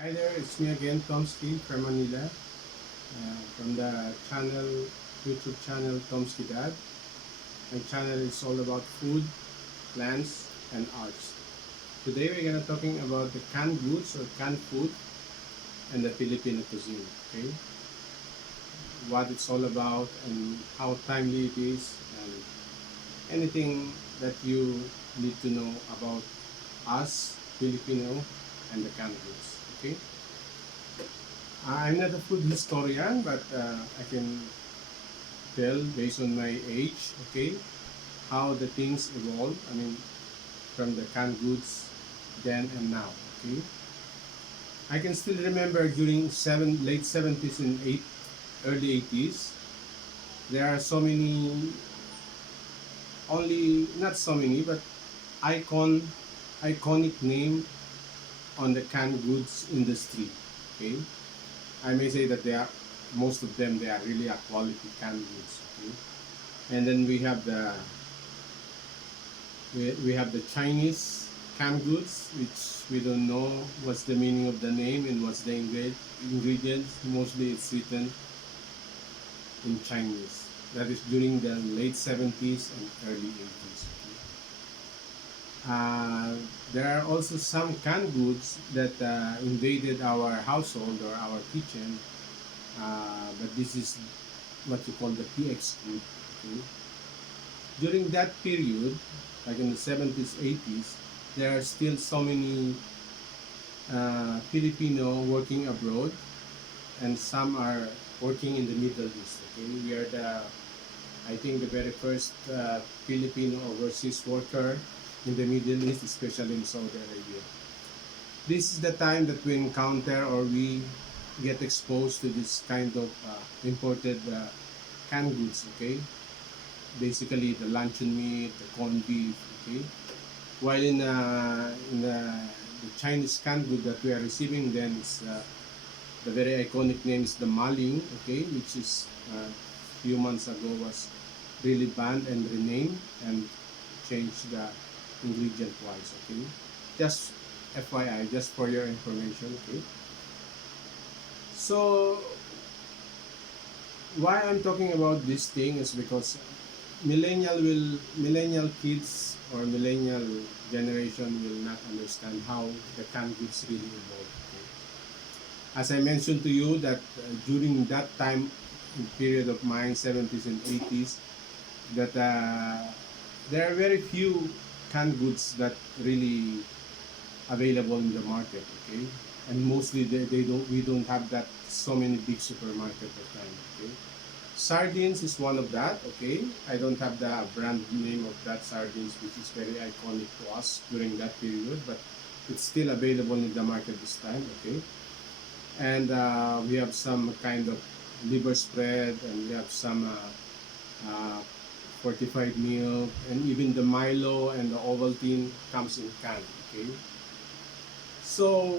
Hi there, it's me again, Tomsky from Manila, from the YouTube channel Tomsky Dad. My channel is all about food, plants, and arts. Today we're gonna talking about the canned goods or canned food and the Filipino cuisine. Okay, what it's all about and how timely it is, and anything that you need to know about us Filipino and the canned goods. Okay. I'm not a food historian, but I can tell based on my age, okay, how the things evolve. I mean, from the canned goods then and now, okay. I can still remember during late 70s and early 80s, there are so many, only not so many, but iconic name on the canned goods industry, okay. I may say that they are most of them they are really a quality canned goods, okay. And then we have the Chinese canned goods, which we don't know what's the meaning of the name and what's the ingredients. Mostly it's written in Chinese. That is during the late 70s and early 80s. There are also some canned goods that invaded our household or our kitchen, but this is what you call the PX food. Okay? During that period, like in the 70s, 80s, there are still so many Filipino working abroad, and some are working in the Middle East. Okay, we are I think, the very first Filipino overseas worker in the Middle East, especially in Saudi Arabia. This is the time that we encounter or we get exposed to this kind of imported canned goods. Okay, basically the luncheon meat, the corned beef. Okay, while in the Chinese canned good that we are receiving, then is the very iconic name is the maling, okay, which is few months ago was really banned and renamed and changed the ingredient wise. Okay, just FYI, just for your information. Okay, so why I'm talking about this thing is because millennial kids or millennial generation will not understand how the canned goods really evolved. Okay? As I mentioned to you that during that time period of mine, 70s and 80s, that there are very few canned goods that really available in the market. Okay, and mostly they don't we don't have that so many big supermarket at time. Okay, sardines is one of that. Okay, I don't have the brand name of that sardines, which is very iconic to us during that period, but it's still available in the market this time. Okay, and we have some kind of liver spread, and we have some fortified milk, and even the Milo and the Ovaltine comes in can. Okay, so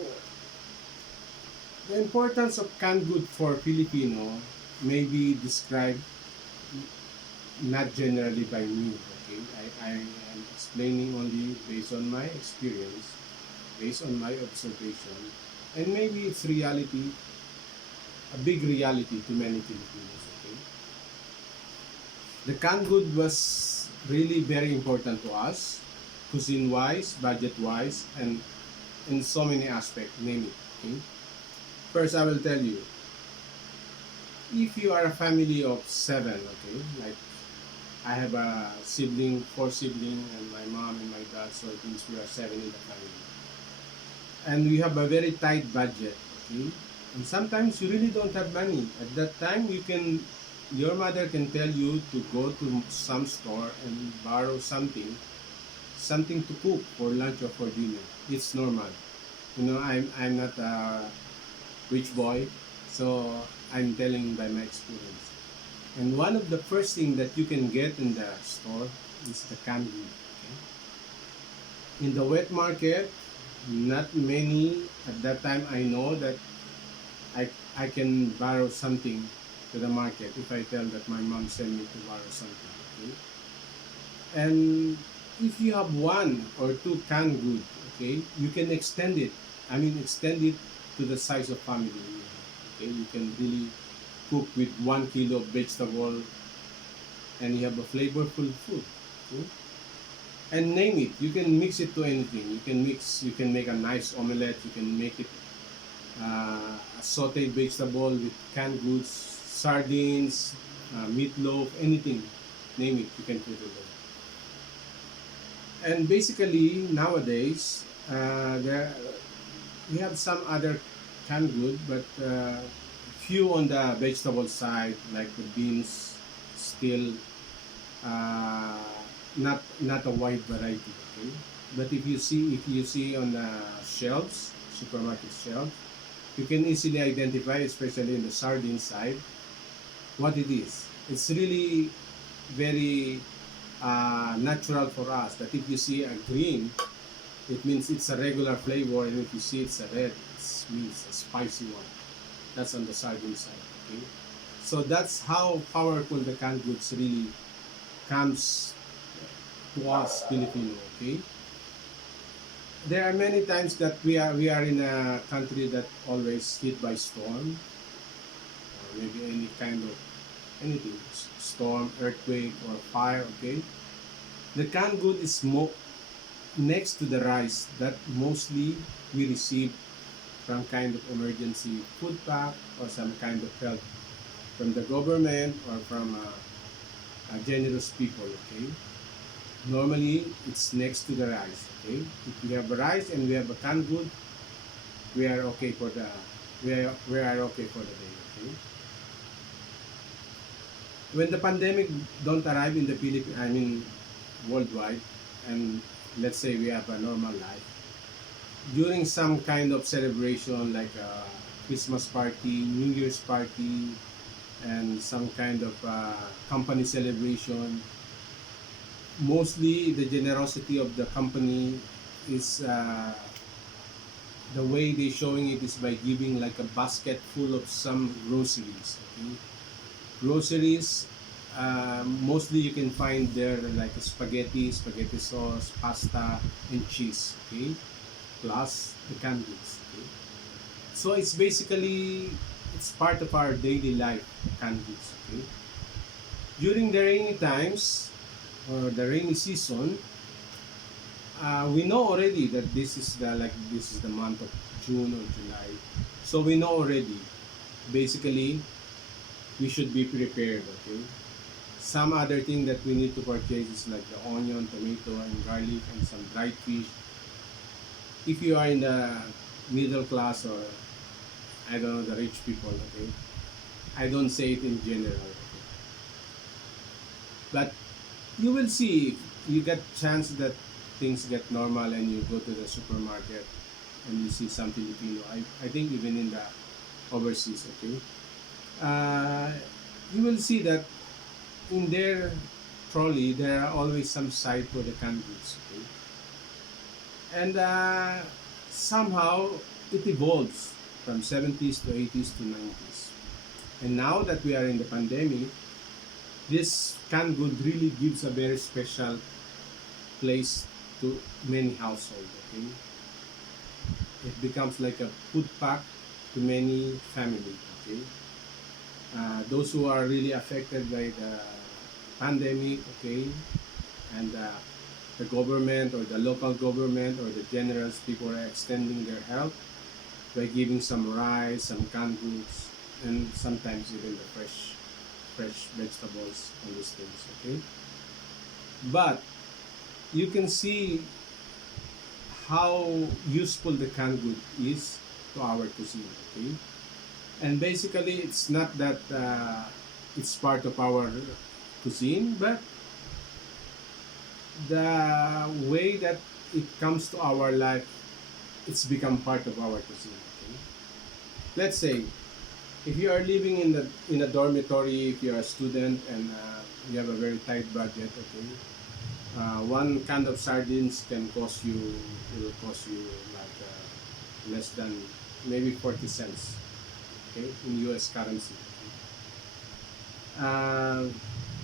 the importance of canned good for Filipino may be described not generally by me. Okay, I am explaining only based on my experience, based on my observation, and maybe it's reality, a big reality to many Filipinos. Okay, the canned good was really very important to us, cuisine wise, budget wise, and in so many aspects. Name it. Okay? First, I will tell you, if you are a family of seven, okay, like I have a sibling, four siblings, and my mom and my dad, so it means we are seven in the family. And we have a very tight budget, okay? And sometimes you really don't have money. At that time, your mother can tell you to go to some store and borrow something to cook for lunch or for dinner. It's normal. I'm not a rich boy, so I'm telling by my experience. And one of the first thing that you can get in the store is the canned meat. Okay? In the wet market, not many at that time. I know that I can borrow something to the market if I tell that my mom sent me to borrow something. Okay? And if you have one or two canned good, okay, you can extend it. I mean, extend it to the size of family. Okay, you can really cook with 1 kilo of vegetable, and you have a flavorful food. Okay? And name it. You can mix it to anything. You can mix. You can make a nice omelette. You can make it a sautéed vegetable with canned goods, sardines, meatloaf, anything. Name it. You can put it there. And basically nowadays, there we have some other canned good, but few on the vegetable side, like the beans, still uh, not a wide variety. Okay, but if you see on the shelves, supermarket shelves, you can easily identify, especially in the sardine side, what it is. It's really very natural for us that if you see a green, it means it's a regular flavor, and if you see it's a red, it means a spicy one. That's on the sardine side. Okay, so that's how powerful the canned goods really comes to us Filipino. Okay, there are many times that we are in a country that always hit by storm, or maybe any kind of anything, storm, earthquake, or fire. Okay, the canned good is next to the rice that mostly we receive from kind of emergency food pack or some kind of help from the government or from generous people. Okay, normally it's next to the rice. Okay, if we have a rice and we have a canned good, we are okay for the we are okay for the day. Okay, when the pandemic don't arrive in the Philippines, I mean worldwide, and let's say we have a normal life, during some kind of celebration like a Christmas party, New Year's party, and some kind of company celebration, mostly the generosity of the company is the way they showing it is by giving like a basket full of some groceries. Okay? Groceries, mostly you can find there like spaghetti sauce, pasta, and cheese. Okay, plus the canned goods. Okay? So it's basically it's part of our daily life, the canned goods. Okay? During the rainy times or the rainy season, we know already that this is the month of June or July. So we know already. Basically, we should be prepared. Okay. Some other thing that we need to purchase is like the onion, tomato, and garlic, and some dried fish. If you are in the middle class, or I don't know, the rich people, okay, I don't say it in general, okay? But you will see, you get chance that things get normal and you go to the supermarket and you see some Filipino. I think even in the overseas, okay, uh, you will see that in their trolley there are always some side for the canned goods. Okay, and somehow it evolves from 70s to 80s to 90s, and now that we are in the pandemic, this canned good really gives a very special place to many households. Okay, it becomes like a food pack to many family. Okay, those who are really affected by the pandemic. Okay, and the government or the local government or the generous people are extending their help by giving some rice, some canned goods, and sometimes even the fresh vegetables and these things. Okay, but you can see how useful the canned good is to our cuisine. Okay, and basically it's not that it's part of our cuisine, but the way that it comes to our life, it's become part of our cuisine. Okay? Let's say if you are living in a dormitory, if you're a student and you have a very tight budget, okay, one can of sardines can cost you, it will cost you like less than maybe 40 cents, okay, in US currency.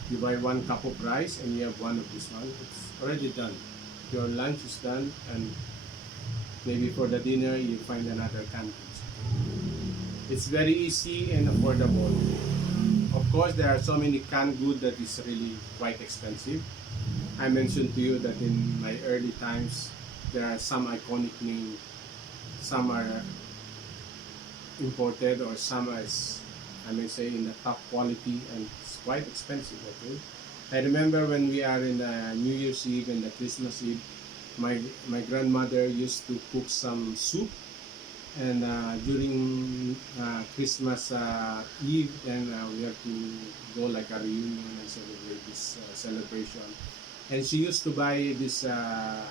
You buy one cup of rice and you have one of this one, it's already done. Your lunch is done, and maybe for the dinner you find another canned goods. It's very easy and affordable. Of course, there are so many canned good that is really quite expensive. I mentioned to you that in my early times, there are some iconic names. Some are imported or some is, I may say, in the top quality and it's quite expensive. Okay, I remember when we are in the New Year's Eve and the Christmas Eve, my grandmother used to cook some soup, and during Christmas Eve, and we have to go like a reunion and celebrate this celebration. And she used to buy this a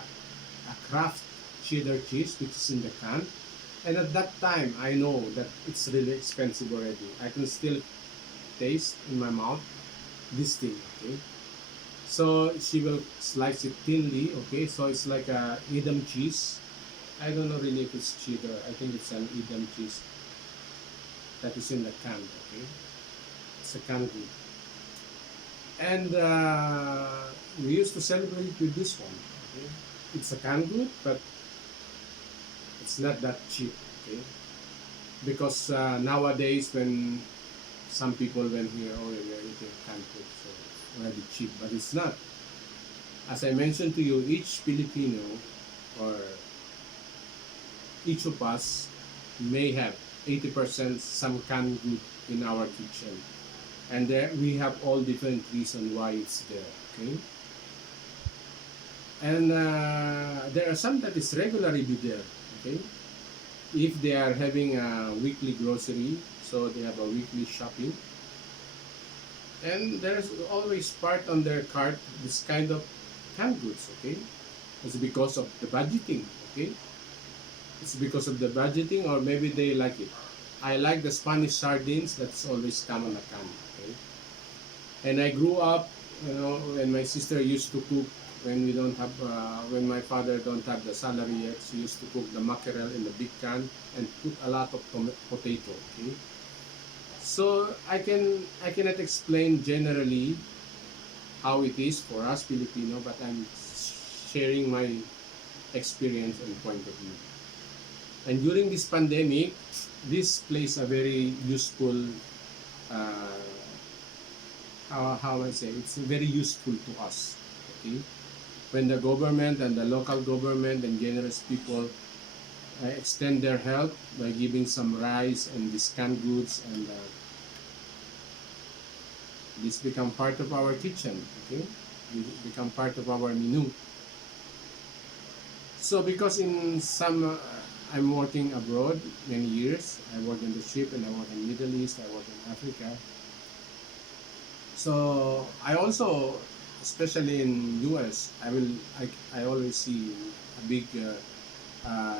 Kraft cheddar cheese, which is in the can. And at that time, I know that it's really expensive already. I can still taste in my mouth this thing. Okay, so she will slice it thinly. Okay, so it's like a Edam cheese. I don't know really if it's cheddar. I think it's an Edam cheese that is in the can. Okay, it's a canned good. And we used to celebrate with this one. Okay, it's a canned good, but it's not that cheap. Okay, because nowadays when some people when hear, oh, you're eating canned food, so it's already cheap, but it's not. As I mentioned to you, each Filipino or each of us may have 80% some canned good in our kitchen, and there we have all different reasons why it's there. Okay, and there are some that is regularly be there. Okay, if they are having a weekly grocery, so they have a weekly shopping, and there's always part on their cart this kind of canned goods. Okay, it's because of the budgeting. Okay, it's because of the budgeting, or maybe they like it. I like the Spanish sardines that's always come on a can. Okay, and I grew up, when my sister used to cook, when we don't have when my father don't have the salary yet, she used to cook the mackerel in the big can and put a lot of potato. Okay, so I cannot explain generally how it is for us Filipino, but I'm sharing my experience and point of view. And during this pandemic, this plays a very useful, uh, how I say, it's very useful to us. Okay, when the government and the local government and generous people extend their help by giving some rice and these canned goods, and this become part of our kitchen. Okay, become part of our menu. So because in some I'm working abroad many years. I work in the ship and I work in Middle East. I work in Africa. So I also, especially in US, I always see a big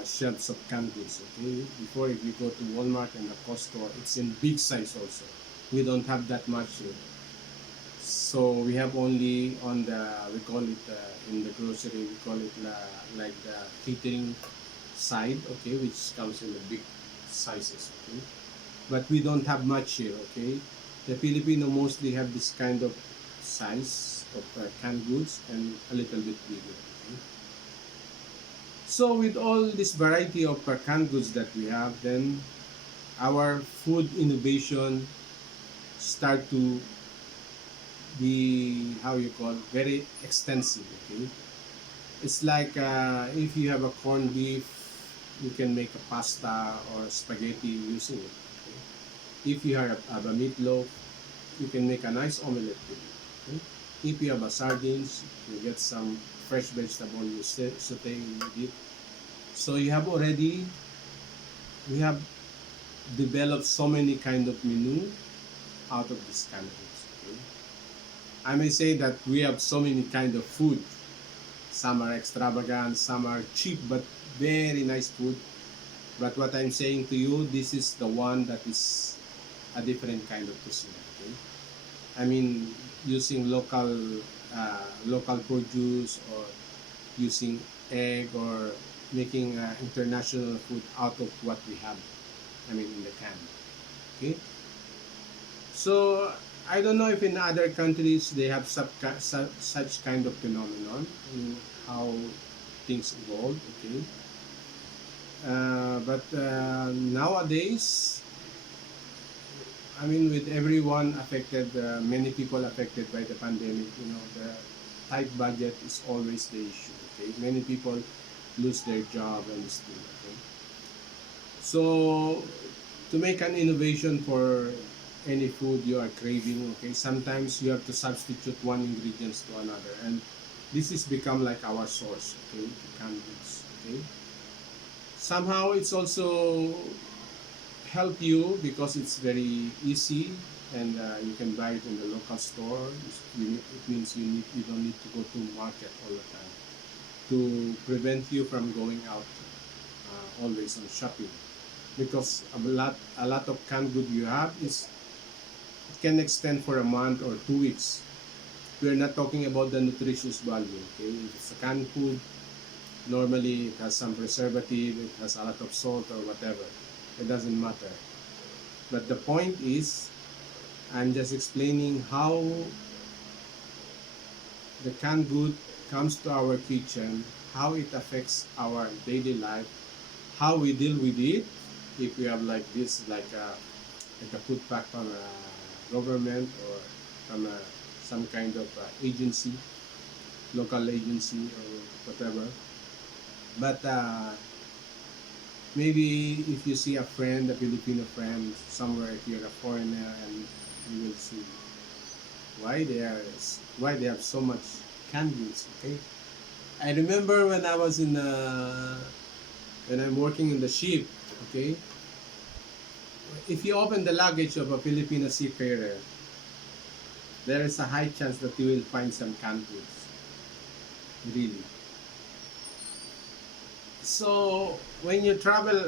shelves of canned goods. Okay, before if you go to Walmart and the Costco, it's in big size also. We don't have that much here. So we have only on the, we call it in the grocery, we call it like the catering side. Okay, which comes in the big sizes. Okay, but we don't have much here. Okay, the Filipino mostly have this kind of size of canned goods and a little bit bigger. Okay? So with all this variety of canned goods that we have, then our food innovation start to be, how you call, very extensive. Okay, it's like if you have a corned beef, you can make a pasta or spaghetti using it. Okay? If you have a meatloaf, you can make a nice omelette with it. Okay? If you have a sardines, you get some fresh vegetable, you saute with it. So you have already, we have developed so many kind of menu out of this kind of foods. Okay? I may say that we have so many kind of food. Some are extravagant, some are cheap but very nice food. But what I'm saying to you, this is the one that is a different kind of cuisine. Okay? I mean, using local produce, or using egg, or making international food out of what we have. I mean, in the can. Okay. So I don't know if in other countries they have such kind of phenomenon in how things evolve. Okay. But nowadays I mean, with everyone affected, many people affected by the pandemic, the tight budget is always the issue. Okay, many people lose their job and still. Okay, so to make an innovation for any food you are craving, okay, sometimes you have to substitute one ingredients to another, and this has become like our source. Okay, the canned goods. Okay, somehow it's also help you because it's very easy, and you can buy it in the local store. It means you don't need to go to market all the time to prevent you from going out always on shopping, because a lot of canned good you have is it can extend for a month or 2 weeks. We're not talking about the nutritious value. Okay, if it's a canned food, normally it has some preservative, it has a lot of salt or whatever. It doesn't matter. But the point is, I'm just explaining how the canned good comes to our kitchen, how it affects our daily life, how we deal with it. If we have like this, like a food pack from a government or from some kind of agency, local agency or whatever. But maybe if you see a friend, a Filipino friend, somewhere, if you're a foreigner, and you will see why they are why they have so much canned goods. Okay, I remember when I was when I'm working in the ship. Okay, if you open the luggage of a Filipino seafarer, there is a high chance that you will find some canned goods. Really. So when you travel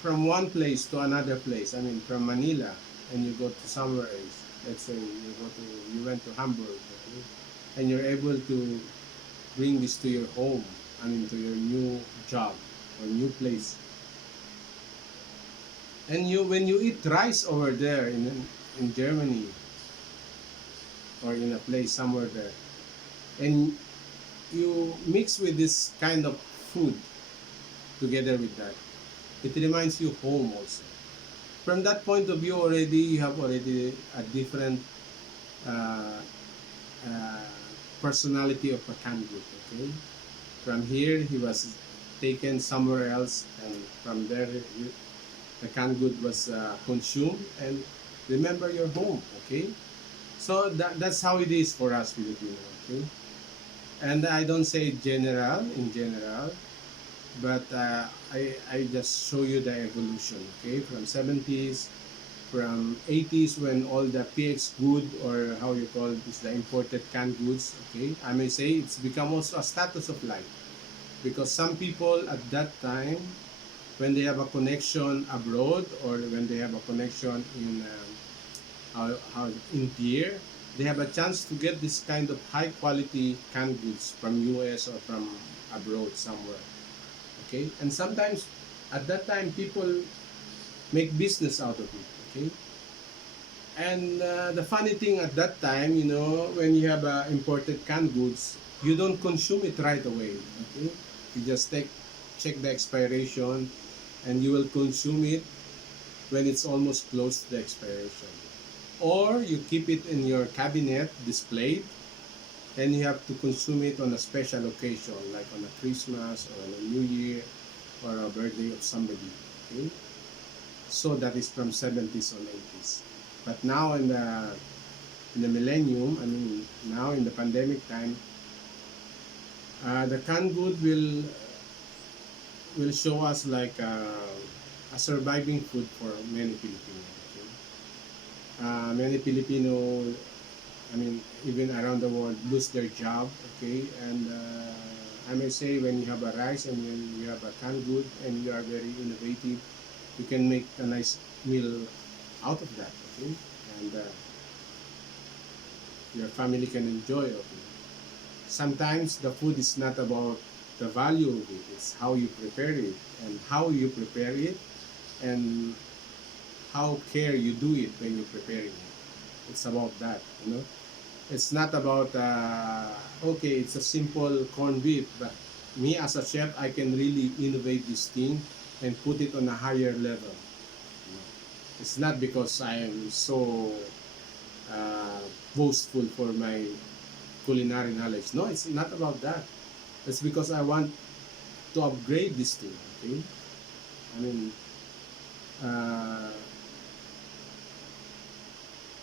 from one place to another place, I mean from Manila, and you go to somewhere else, let's say you went to Hamburg, okay, and you're able to bring this to your home, I mean to your new job or new place, and when you eat rice over there in Germany or in a place somewhere there, and you mix with this kind of food together with that, it reminds you home also. From that point of view, already you have already a different uh, uh, personality of a canned good. Okay, from here he was taken somewhere else, and from there the canned good was consumed, and remember your home. Okay, so that's how it is for us Filipino. Okay, and I don't say in general, but I just show you the evolution. Okay, from 70s, from 80s, when all the PX good, or how you call this, the imported canned goods. Okay, I may say it's become also a status of life, because some people at that time, when they have a connection abroad, or when they have a connection in in here, they have a chance to get this kind of high quality canned goods from US or from abroad somewhere. Okay, and sometimes at that time people make business out of it. Okay, and the funny thing at that time, when you have imported canned goods, you don't consume it right away. Okay, you just check the expiration, and you will consume it when it's almost close to the expiration, or you keep it in your cabinet displayed, and you have to consume it on a special occasion, like on a Christmas or on a New Year or a birthday of somebody. Okay, so that is from 70s or 80s. But now in the millennium, I mean now in the pandemic time, the canned good will show us like a surviving food for many Filipinos. Okay? Many Filipino, I mean, even around the world, lose their job. Okay, and I may say, when you have a rice and when you have a canned good and you are very innovative, you can make a nice meal out of that. Okay, and your family can enjoy it. Sometimes the food is not about the value of it; it's how you prepare it, and how you prepare it, and how care you do it when you're preparing it. It's about that. It's not about okay, it's a simple corned beef, but me as a chef, I can really innovate this thing and put it on a higher level. It's not because I am so uh, boastful for my culinary knowledge. No, it's not about that. It's because I want to upgrade this thing. Okay, I mean, uh,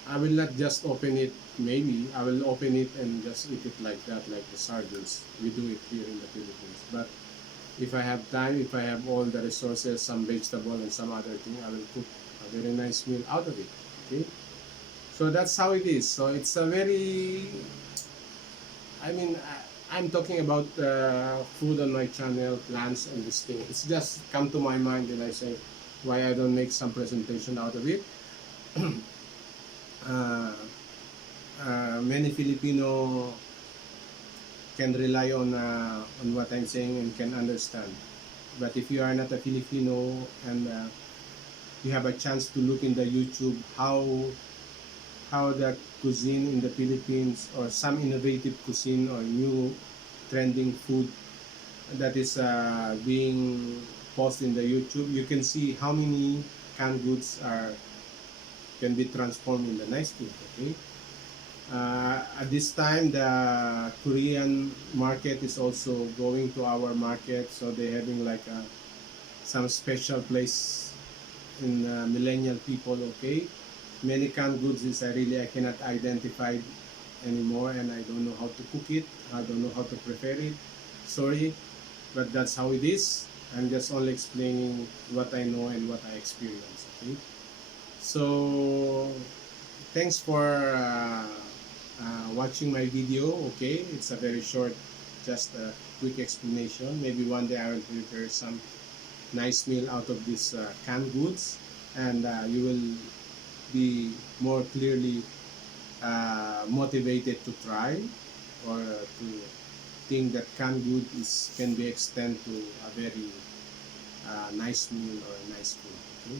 I will not just open it. Maybe I will open it and just eat it like that, like the sardines. We do it here in the Philippines. But if I have time, if I have all the resources, some vegetable and some other thing, I will cook a very nice meal out of it. Okay, so that's how it is. So it's a very, I mean, I'm talking about food on my channel, plants, and this thing. It's just come to my mind, and I say, why I don't make some presentation out of it. uh, Many Filipino can rely on what I'm saying and can understand. But if you are not a Filipino and you have a chance to look in the YouTube how the cuisine in the Philippines or some innovative cuisine or new trending food that is being posted in the YouTube, you can see how many canned goods are can be transformed in the nice food. Okay. At this time, the Korean market is also going to our market, so they're having like some special place in millennial people. Okay, many canned goods is I cannot identify anymore, and I don't know how to cook it. I don't know how to prepare it. Sorry, but that's how it is. I'm just only explaining what I know and what I experience. Okay, so thanks for watching my video. Okay, it's a very short, just a quick explanation. Maybe one day I will prepare some nice meal out of this canned goods, and you will be more clearly motivated to try or to think that canned good is can be extended to a very nice meal or a nice food. Okay?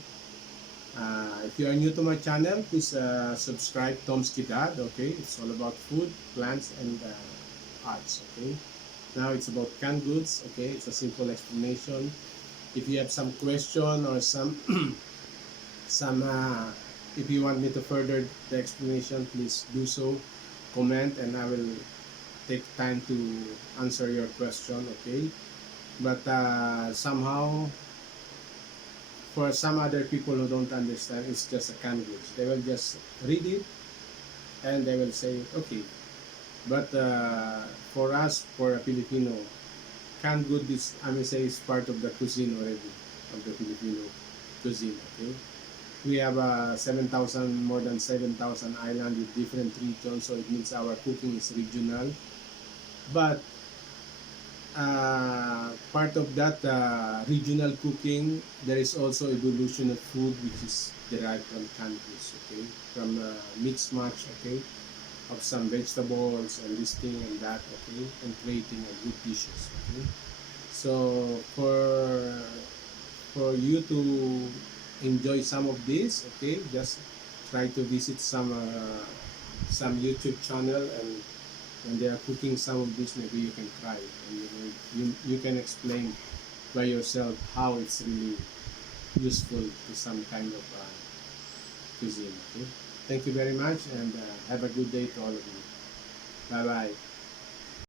If you are new to my channel, please subscribe Tom's Dad. Okay, it's all about food, plants, and arts. Okay, now it's about canned goods. Okay, it's a simple explanation. If you have some question or some some if you want me to further the explanation, please do so. Comment, and I will take time to answer your question. Okay, but somehow for some other people who don't understand, it's just a canned goods. They will just read it and they will say, okay. But for us, for a Filipino, canned good is, I may say, is part of the cuisine already, of the Filipino cuisine. Okay, we have 7,000, more than 7,000 island with different regions, so it means our cooking is regional. But part of that regional cooking, there is also evolution of food which is derived from canned goods, okay, from mix match, okay, of some vegetables and this thing and that, okay, and creating a good dishes, okay. So for you to enjoy some of this, okay, just try to visit some YouTube channel, and when they are cooking some of this, maybe you can try and you can explain by yourself how it's really useful to some kind of cuisine. Okay, thank you very much, and have a good day to all of you. Bye bye.